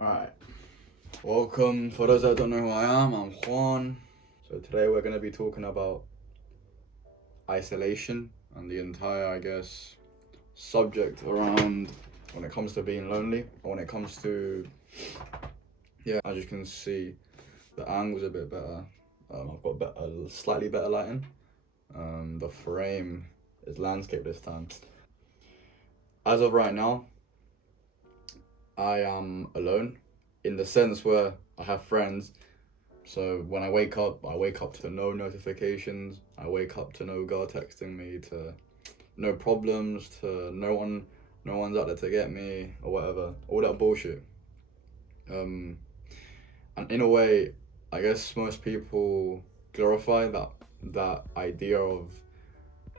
Alright, welcome. For those that don't know who I am, I'm Juan. So today we're going to be talking about isolation and the entire, subject around when it comes to being lonely, or when it comes to, as you can see, the angle's a bit better. I've got slightly better lighting. The frame is landscape this time. As of right now, I am alone in the sense where I have friends. So when I wake up to no notifications. I wake up to no girl texting me, to no problems, to no one's out there to get me or whatever. All that bullshit. And in a way, I guess most people glorify that idea of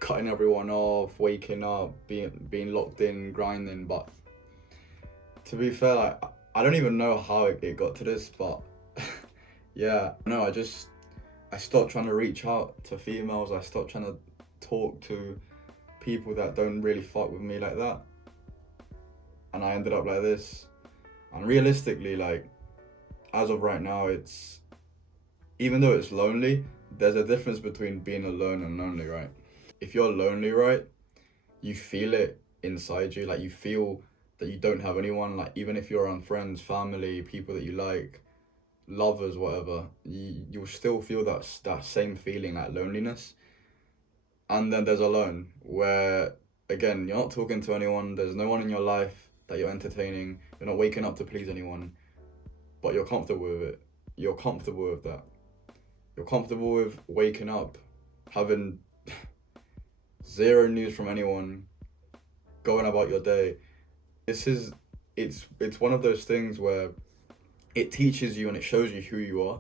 cutting everyone off, waking up, being locked in, grinding. But to be fair, like, I don't even know how it got to this, but yeah, no, I stopped trying to reach out to females. I stopped trying to talk to people that don't really fuck with me like that. And I ended up like this. And realistically, like, as of right now, even though it's lonely, there's a difference between being alone and lonely, right? If you're lonely, right, you feel it inside you. Like, you feel that you don't have anyone. Like, even if you're around friends, family, people that you like, lovers, whatever, you'll still feel that same feeling, like loneliness. And then there's alone, where again you're not talking to anyone. There's no one in your life that you're entertaining. You're not waking up to please anyone, but you're comfortable with it. You're comfortable with that. You're comfortable with waking up, having zero news from anyone, going about your day. This is it's one of those things where it teaches you and it shows you who you are,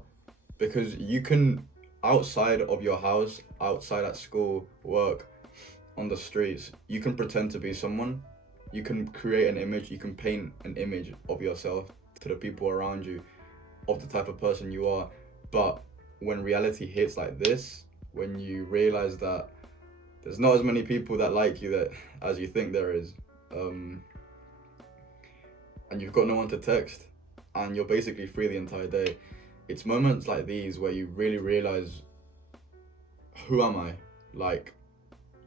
because you can, outside of your house, outside at school, work, on the streets, you can pretend to be someone. You can create an image. You can paint an image of yourself to the people around you, of the type of person you are. But when reality hits like this, when you realize that there's not as many people that like you that as you think there is, and you've got no one to text, and you're basically free the entire day, it's moments like these where you really realize, who am I? Like,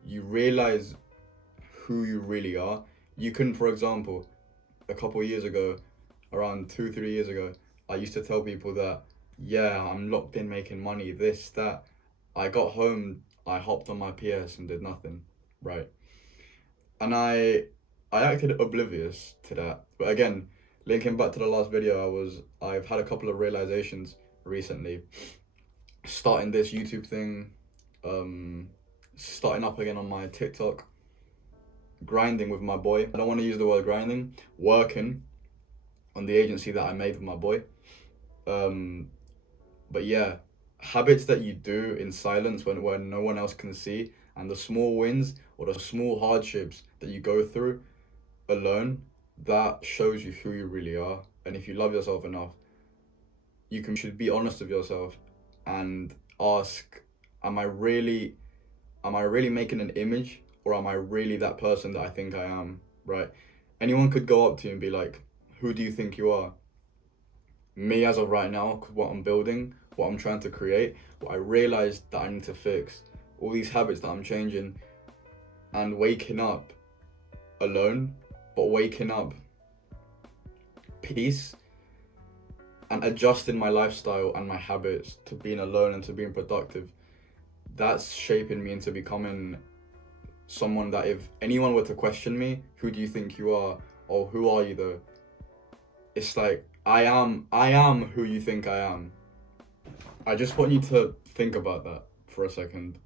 you realize who you really are. You can, for example, a couple of years ago, around 2, 3 years ago, I used to tell people that, yeah, I'm locked in making money, this, that. I got home, I hopped on my PS and did nothing, right? And I acted oblivious to that. But again, linking back to the last video, I've had a couple of realizations recently. Starting this YouTube thing, starting up again on my TikTok, grinding with my boy. I don't want to use the word grinding. Working on the agency that I made with my boy. But yeah, habits that you do in silence when no one else can see, and the small wins or the small hardships that you go through alone, that shows you who you really are. And if you love yourself enough, you should be honest with yourself and ask, am I really making an image, or am I really that person that I think I am, right? Anyone could go up to you and be like, who do you think you are? Me, as of right now, what I'm building, what I'm trying to create, what I realized that I need to fix, all these habits that I'm changing, and waking up alone, but waking up peace, and adjusting my lifestyle and my habits to being alone and to being productive. That's shaping me into becoming someone that, if anyone were to question me, who do you think you are, or who are you though, it's like, I am who you think I am. I just want you to think about that for a second.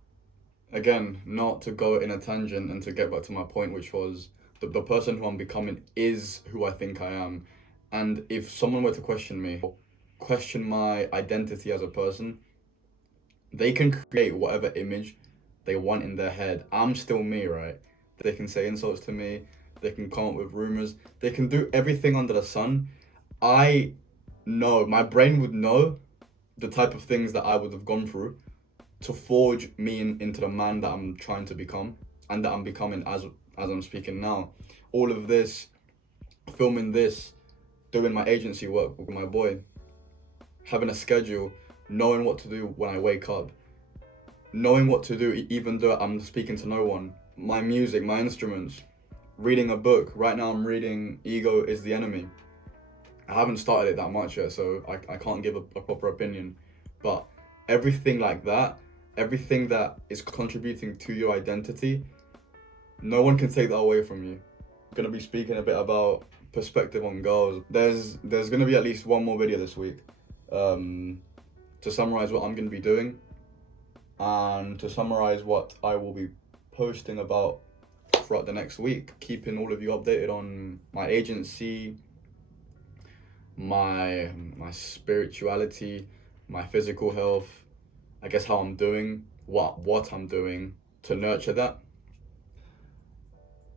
Again, not to go in a tangent, and to get back to my point, which was the person who I'm becoming is who I think I am. And if someone were to question me, question my identity as a person, they can create whatever image they want in their head. I'm still me, right? They can say insults to me, they can come up with rumors, they can do everything under the sun. I know, my brain would know the type of things that I would have gone through to forge me into the man that I'm trying to become, and that I'm becoming as I'm speaking now. All of this, filming this, doing my agency work with my boy, having a schedule, knowing what to do when I wake up, knowing what to do even though I'm speaking to no one, my music, my instruments, reading a book. Right now I'm reading Ego is the Enemy. I haven't started it that much yet, so I can't give a proper opinion. But everything like that, everything that is contributing to your identity, no one can take that away from you. I'm gonna be speaking a bit about perspective on girls. There's gonna be at least one more video this week to summarize what I'm gonna be doing and to summarize what I will be posting about throughout the next week, keeping all of you updated on my agency, my spirituality, my physical health, I guess how I'm doing, what I'm doing to nurture that.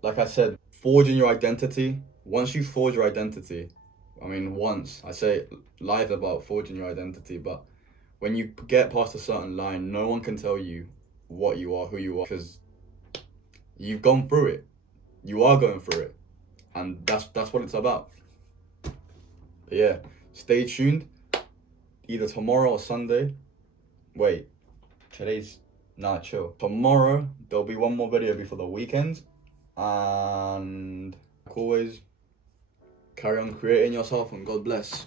Like I said, forging your identity. Once you forge your identity, I say life about forging your identity, but when you get past a certain line, no one can tell you what you are, who you are, because you've gone through it. You are going through it, and that's what it's about. But yeah, stay tuned. Either tomorrow or Sunday. Wait, chill. Tomorrow there'll be one more video before the weekend, and like always, carry on creating yourself, and God bless.